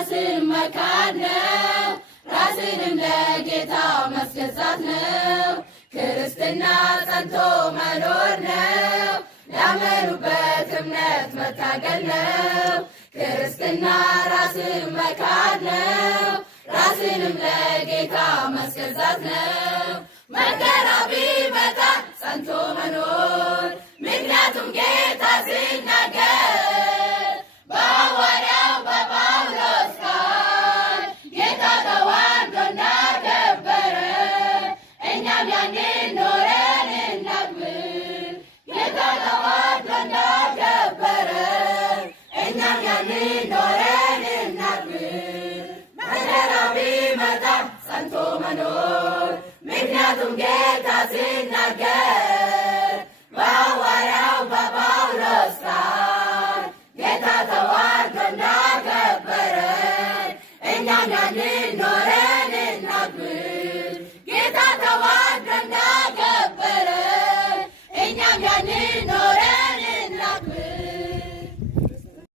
ራስን መካድ ነው፣ ራስንም ለጌታ ማስገዛት ነው። ክርስትና ጸንቶ መኖር ነው፣ ላመኑበት እምነት መታገል ነው። ክርስትና ራስን መካድ ነው፣ ራስንም ለጌታ ማስገዛት ነው። መከራ ቢመጣ ጸንቶ መኖር፣ ምክንያቱም ጌታ ሲናገር በሐዋርያው በጳውሎስ ቃል ጌታ ተዋርዶ እንዳከበረ እኛም ያንን ኖረን እናክብር። ጌታ ተዋርዶ እንዳከበረ እኛም ያንን ኖረን እናክብር። መከራ ቢመጣ ጸንቶ መኖር፣ ምክንያቱም ጌታ ሲናገር በሐዋርያው በጳውሎስ ቃል ጌታ ተዋርዶ እንዳከበረ እኛም ያንን